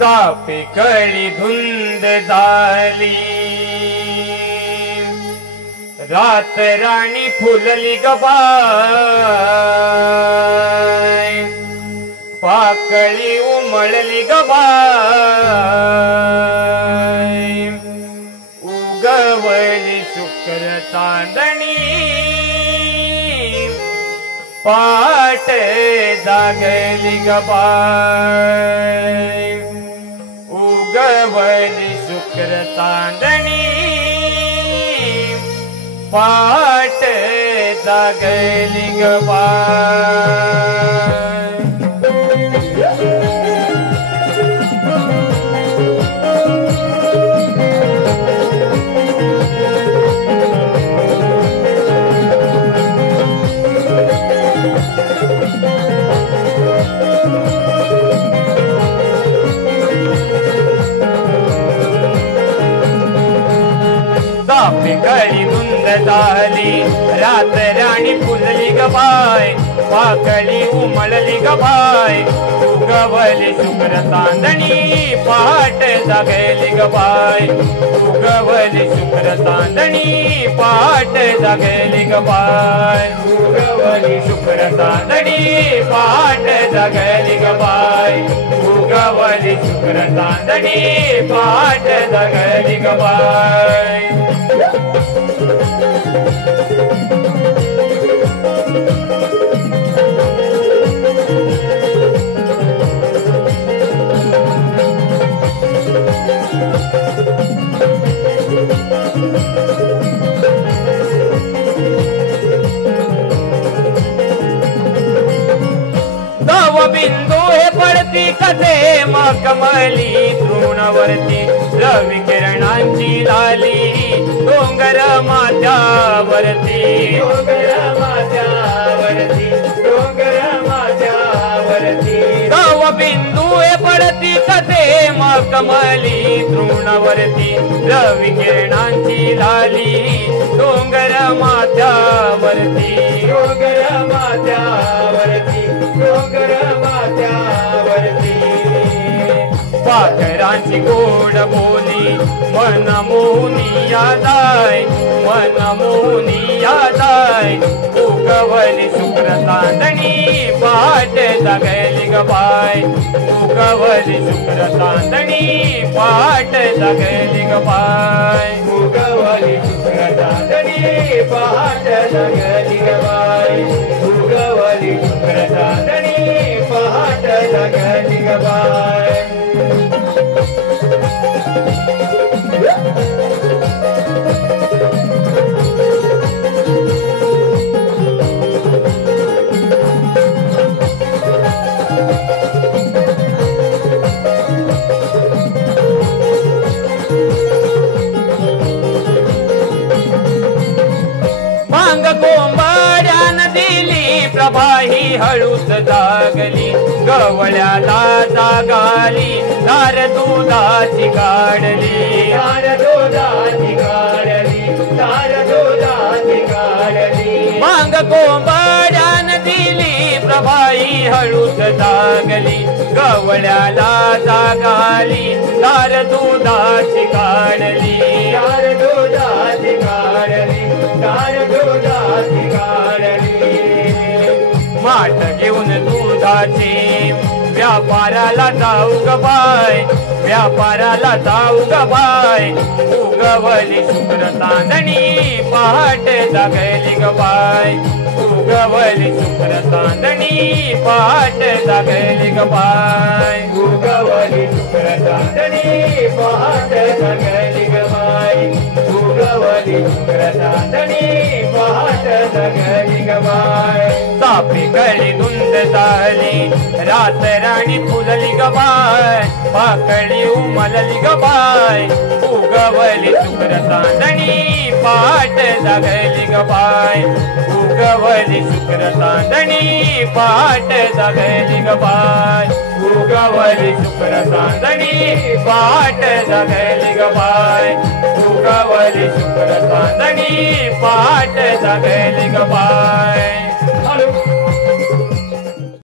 तापी कळी धुंद झाली, रात राणी फुलली ग बाय, पाकळी उमळली ग बाय, उगवली शुक्र चांदणी, पाट जागली ग बाय, उगवली शुक्र चांदणी, पाट जागली ग बाय. तापी कळी धुंद झाली, रात राणी फुलली ग बाय, पाकळी उमळली ग बाय, उगवली शुक्र चांदणी, पहाट जागली ग बाय, उगवली शुक्र चांदणी, पहाट जागली ग बाय, उगवली शुक्र चांदणी, पहाट जागली ग बाय, उगवली शुक्र चांदणी, पहाट जागली ग बाय. बिंदू हे पडती कसे मखमली तृणवरती, रवी किरणांची लाली डोंगर माझ्यावरती, डोंगर माझ्यावरती, डोंगर माझ्यावरती. गाव बिंदू हे पडती कसे मखमली तृणवरती, रवी किरणांची लाली डोंगर माझ्यावरती, डोंगर माझ्यावरती, डोंगर माझ्यावरती. पाखरांची गोड बोली मन मोहनी यादाय, मन मोहनी यादाय, उगवली शुक्र चांदणी, पहाट जागली ग बाय, उगवली शुक्र चांदणी, पहाट जागली ग बाय, उगवली शुक्र चांदणी, पहाट जागली ग बाय, उगवली शुक्र चांदणी, पहाट जागली ग बाय. मांग कोंबाड्यान दिली प्रभाही हळूच जागली, गवळ्याला जागाली धार दुधाची काढली, धार दुधाची काढली, धार दुधाची काढली. मांग कोंबाड्यान दिली प्रभाही हळूच जागली, गवळ्याला जागाली धार दुधाची काढली, धार दुधाची काढली, धार दुधाची काढली. माठ घेऊन दुधाची व्यापाराला जाऊ ग बाय, व्यापाराला जाऊ ग बाय, उगवली शुक्र चांदणी, पहाट जागली ग बाय, उगवली शुक्र चांदणी, पहाट जागली ग बाय, उगवली शुक्र चांदणी, पहाट जागली ग बाय, उगवली शुक्र चांदणी, पहाट जागली ग बाय. तापी कळी धुंद झाली, रात राणी फुलली ग बाय, पाकळी उमलली ग बाय, उगवली शुक्र चांदणी, पहाट जागली ग बाय, उगवली शुक्र चांदणी, पहाट जागली ग बाय, उगवली शुक्र चांदणी, पहाट जागली ग बाय, उगवली शुक्र चांदणी, पहाट जागली ग बाय.